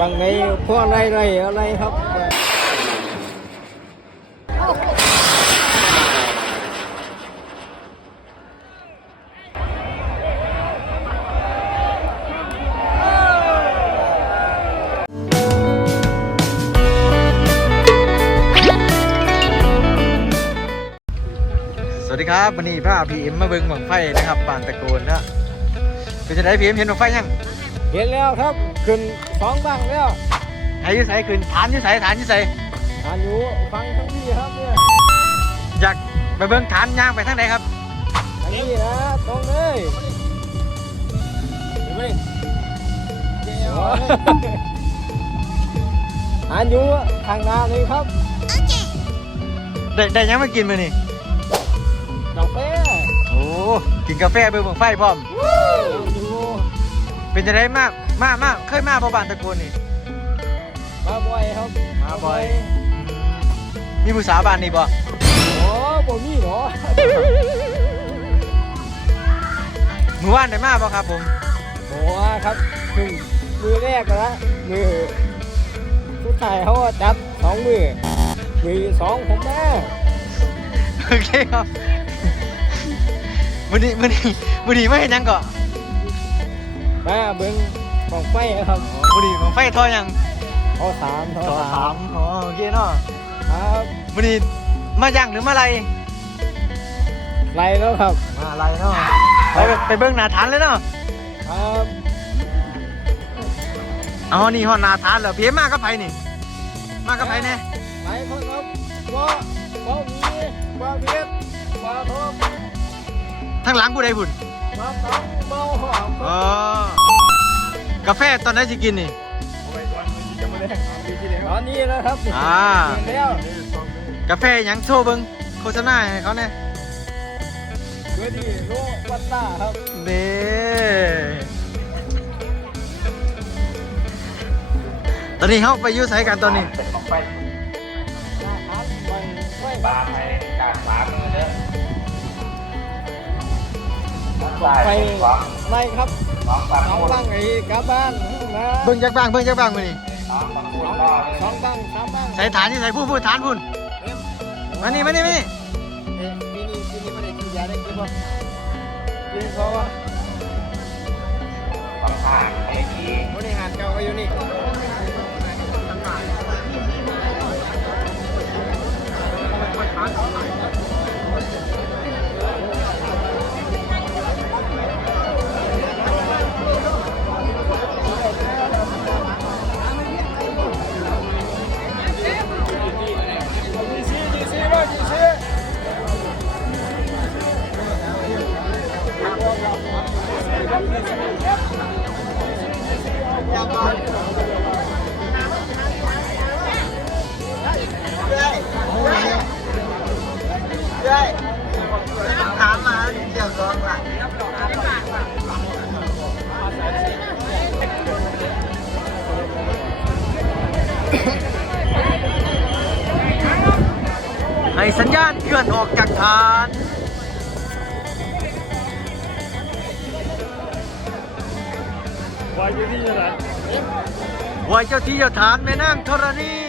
บางในพวกอะไรอะไรอะไรครับสวัสดีครับวันนี้พาพีเอ็มมาเบิ่งบังไฟนะครับบ้านตะโกนนะเป็นจะได้พีเอ็มเห็นบังไฟยัง เห็นแล้วครับ ขึ้นสองบังแล้วไอ้อยุใสขึ้นฐานอยุใสฐานอยุใสอ่านอยู่ฟังทั้งที่ครับเนี่ยอยากไปเบิ่งฐานย่างไปทางไหนครับอันนี้นะตรงเลยเห็นไหมโอ้ยอ่านอยู่ทางหน้าเลยครับได้ได้ยังมากินมานี่กาแฟโอ้กินกาแฟเบิ่งบังไฟพร้อมอ่านอยู่เป็นจะได้มาก มากมากเคยมาบ่บ้านตะโกนนี่ มาบ่อยครับมาบ่อย มีผู้สาวบ้านนี่บ่โอ้บ่มีเหรอมือว่านได้มาบ่ครับผมโอ้ครับหนึ่งมือแรกก็ละมือสุดท้ายเขาก็จับสองมือมือสองผมแม่โอเคครับมื้อนี้มื้อนี้มื้อนี้ไม่เห็นหยังก่อมาเบิ้ง ของไฟครับมื้อนี้บังไฟทอยังเขาสามเขาทอสาสามมอ๋อโอเคเนาะครับมื้อนี้มาย่างหรือมาอะไรไรแล้วครับ มาอะไรเนาะไปไปไปเบิ้งหนาฐานเลยเนาะครับเอานี่ฮอดหนาฐานแล้วพี่เอ็มมากับไผนี่ มากับไผแน่ไรคนครับว่าว่ามีว่าเพชรว่าทองทางหลังผู้ใดพุ่นว่าตังเบาหอมอ๋อ กาแฟตอนไหนสิกินนี่ ตอนนี้นะครับอ่าเห็นแล้วกาแฟหยังโชว์เบิ้งโฆษณาให้เขาแน่เพื่อที่โลวัตตาครับเด้ตอนนี้เขาไปอยุ่ไสกันตอนนี้อาหารบังไฟบาให้กลางขวามือเด้อบังไฟไรครับน้องฟัง สองพูดบังไอ้กลับบ้านนะเบิ้งจักบ้างเบิ้งจักบ้างมื้อนี้น้องฟังพูดสองรอสองบังสามบังใส่ฐานที่ใส่ผู้พูดฐานพุ่นมานี่มานี่มานี่เอ๊ะปีนี้ปีนี้ไม่ได้กินยาได้กินป่ะกินเพราะว่า ฐานมาเกี่ยวกับว่าให้สัญญาณเคลื่อนออกจากฐานวาอยู่ที่ไหน ไหวเจ้าที่เจ้าฐานแม่นางธรณี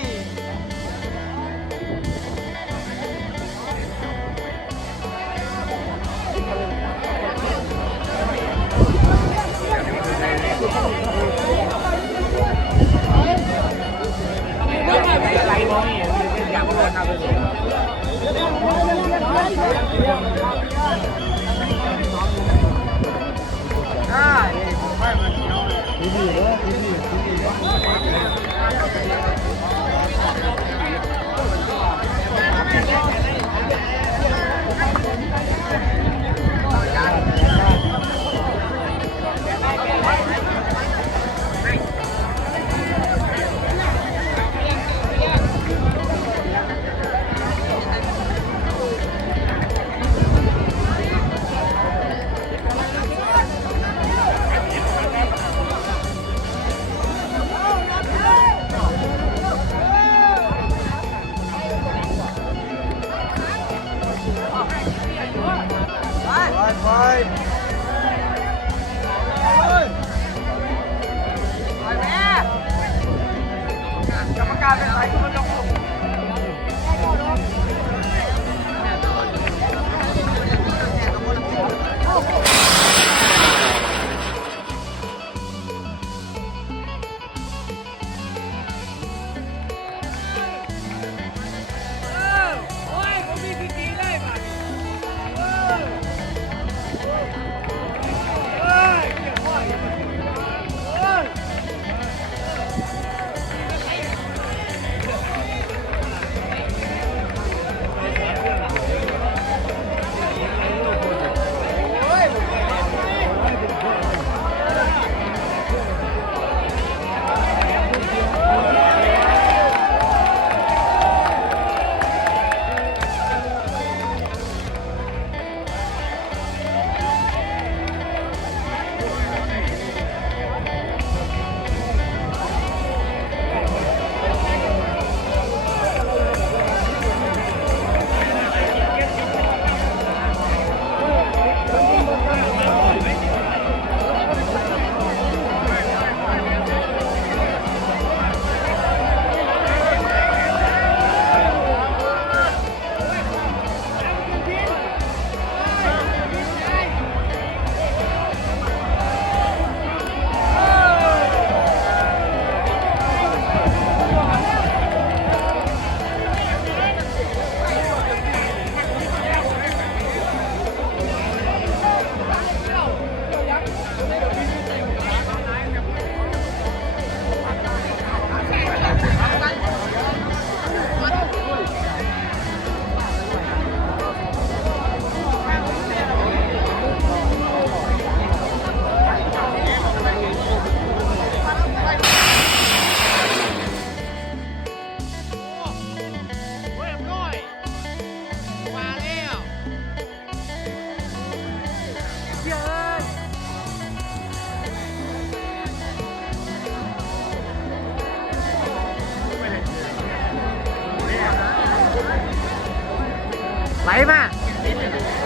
ไหลมา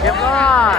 เรียบร้อย